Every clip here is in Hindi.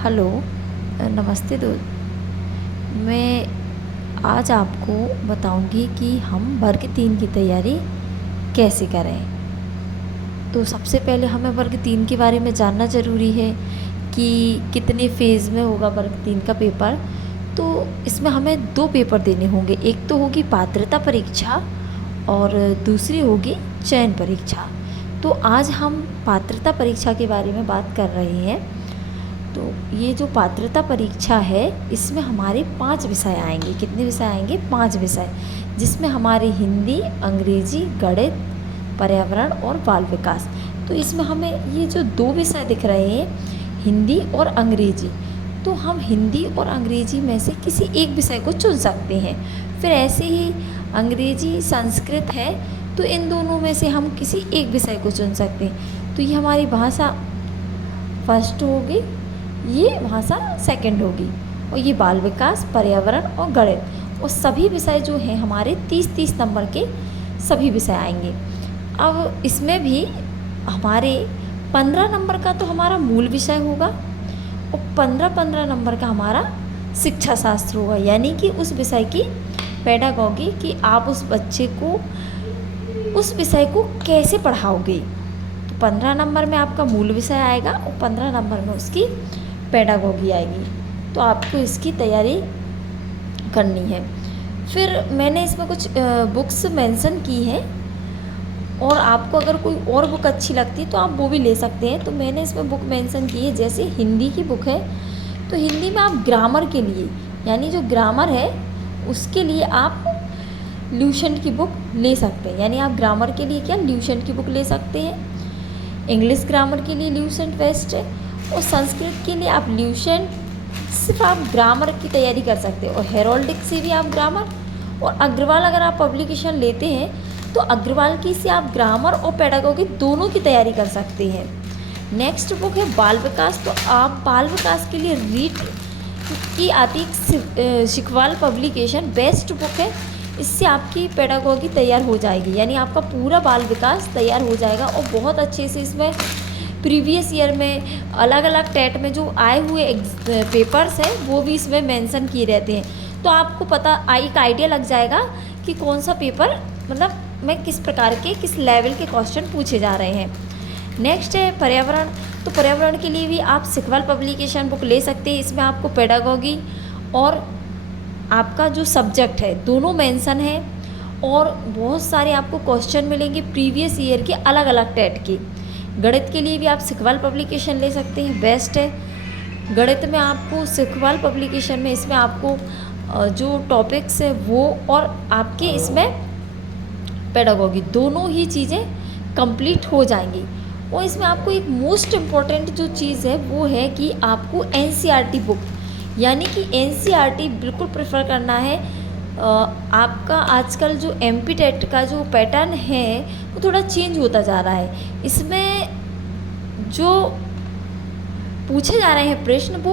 हेलो। नमस्ते मैं आज आपको बताऊंगी कि हम वर्ग 3 की तैयारी कैसे करें। तो सबसे पहले हमें वर्ग 3 के बारे में जानना ज़रूरी है कि कितने फेज़ में होगा वर्ग 3 का पेपर। तो इसमें हमें 2 पेपर देने होंगे, एक तो होगी पात्रता परीक्षा और दूसरी होगी चयन परीक्षा। तो आज हम पात्रता परीक्षा के बारे में बात कर रहे हैं। तो ये जो पात्रता परीक्षा है इसमें हमारे 5 विषय आएंगे। कितने विषय आएंगे? 5 विषय, जिसमें हमारे हिंदी, अंग्रेजी, गणित, पर्यावरण और बाल विकास। तो इसमें हमें ये जो 2 विषय दिख रहे हैं, हिंदी और अंग्रेजी, तो हम हिंदी और अंग्रेजी में से किसी एक विषय को चुन सकते हैं। फिर ऐसे ही अंग्रेजी, संस्कृत है तो इन दोनों में से हम किसी एक विषय को चुन सकते हैं। तो ये हमारी भाषा फर्स्ट होगी, ये भाषा सेकंड होगी, और ये बाल विकास, पर्यावरण और गणित, और सभी विषय जो हैं हमारे 30-30 नंबर के सभी विषय आएंगे। अब इसमें भी हमारे 15 नंबर का तो हमारा मूल विषय होगा और 15-15 नंबर का हमारा शिक्षा शास्त्र होगा, यानी कि उस विषय की पेडागॉजी कि आप उस बच्चे को उस विषय को कैसे पढ़ाओगे। तो 15 नंबर में आपका मूल विषय आएगा और 15 नंबर में उसकी पेडागॉजी आएगी। तो आपको इसकी तैयारी करनी है। फिर मैंने इसमें कुछ बुक्स मेंशन की हैं, और आपको अगर कोई और बुक अच्छी लगती है तो आप वो भी ले सकते हैं। तो मैंने इसमें बुक मेंशन की है, जैसे हिंदी की बुक है तो हिंदी में आप ग्रामर के लिए, यानी जो ग्रामर है उसके लिए आप ल्यूसेंट की बुक ले सकते हैं। यानी आप ग्रामर के लिए क्या ल्यूसेंट की बुक ले सकते हैं। इंग्लिश ग्रामर के लिए ल्यूसेंट बेस्ट है, और संस्कृत के लिए आप ल्यूसेंट, सिर्फ आप ग्रामर की तैयारी कर सकते हैं। और हेरोल्डिक से भी आप ग्रामर, और अग्रवाल अगर आप पब्लिकेशन लेते हैं तो अग्रवाल की से आप ग्रामर और पेडागॉजी दोनों की तैयारी कर सकते हैं। नेक्स्ट बुक है बाल विकास। तो आप बाल विकास के लिए रीड की आती शिकवाल पब्लिकेशन बेस्ट बुक है। इससे आपकी पेडागॉजी तैयार हो जाएगी, यानी आपका पूरा बाल विकास तैयार हो जाएगा। और बहुत अच्छे से इसमें प्रीवियस ईयर में अलग अलग टेट में जो आए हुए पेपर्स हैं वो भी इसमें मेंशन किए रहते हैं। तो आपको पता एक आइडिया लग जाएगा कि कौन सा पेपर, मतलब में किस प्रकार के, किस लेवल के क्वेश्चन पूछे जा रहे हैं। नेक्स्ट है पर्यावरण। तो पर्यावरण के लिए भी आप शिकवाल पब्लिकेशन बुक ले सकते हैं। इसमें आपको पेडागॉजी और आपका जो सब्जेक्ट है दोनों मेंशन है, और बहुत सारे आपको क्वेश्चन मिलेंगे प्रीवियस ईयर के अलग अलग टेट के। गणित के लिए भी आप शिकवाल पब्लिकेशन ले सकते हैं, बेस्ट है। गणित में आपको शिकवाल पब्लिकेशन में इसमें आपको जो टॉपिक्स है वो और आपके इसमें पेडागॉजी दोनों ही चीज़ें कंप्लीट हो जाएंगी। और इसमें आपको एक मोस्ट इम्पॉर्टेंट जो चीज़ है वो है कि आपको एनसीईआरटी बुक, यानी कि एनसीईआरटी बिल्कुल प्रेफर करना है। आपका आजकल जो एमपी टेट का जो पैटर्न है वो थोड़ा चेंज होता जा रहा है। इसमें जो पूछे जा रहे हैं प्रश्न वो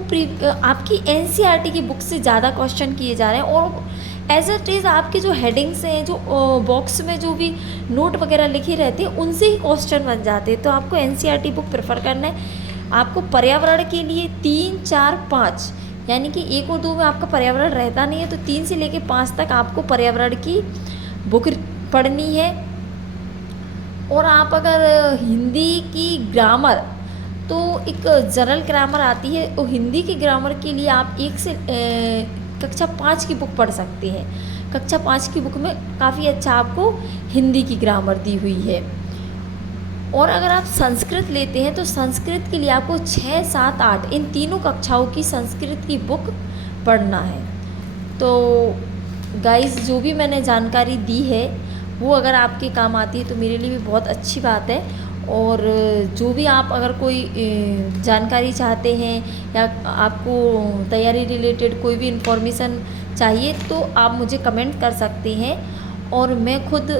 आपकी एनसीईआरटी की बुक से ज़्यादा क्वेश्चन किए जा रहे हैं, और एज इट इज़ आपके जो हेडिंग्स हैं, जो बॉक्स में जो भी नोट वगैरह लिखे रहते हैं उनसे ही क्वेश्चन बन जाते हैं। तो आपको एनसीईआरटी बुक प्रेफर करना है। आपको पर्यावरण के लिए 3, 4, 5, यानी कि 1 और 2 में आपका पर्यावरण रहता नहीं है, तो 3 से लेकर 5 तक आपको पर्यावरण की बुक पढ़नी है। और आप अगर हिंदी की ग्रामर, तो एक जनरल ग्रामर आती है, और हिंदी की ग्रामर के लिए आप 1 से कक्षा 5 की बुक पढ़ सकते हैं। कक्षा 5 की बुक में काफ़ी अच्छा आपको हिंदी की ग्रामर दी हुई है। और अगर आप संस्कृत लेते हैं तो संस्कृत के लिए आपको 6, 7, 8 इन तीनों कक्षाओं की संस्कृत की बुक पढ़ना है। तो गाइस, जो भी मैंने जानकारी दी है वो अगर आपके काम आती है तो मेरे लिए भी बहुत अच्छी बात है। और जो भी आप अगर कोई जानकारी चाहते हैं या आपको तैयारी रिलेटेड कोई भी इन्फॉर्मेशन चाहिए तो आप मुझे कमेंट कर सकते हैं। और मैं खुद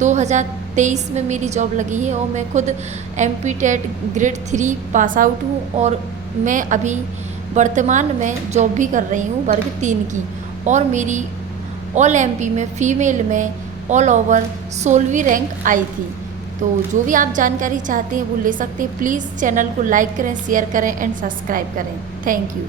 2023 में मेरी जॉब लगी है, और मैं खुद MP TET grade 3 pass out हूँ, और मैं अभी वर्तमान में जॉब भी कर रही हूँ वर्ग 3 की। और मेरी ऑल एमपी में फ़ीमेल में ऑल ओवर 16वीं रैंक आई थी। तो जो भी आप जानकारी चाहते हैं वो ले सकते हैं। प्लीज़ चैनल को लाइक करें, शेयर करें एंड सब्सक्राइब करें। Thank you.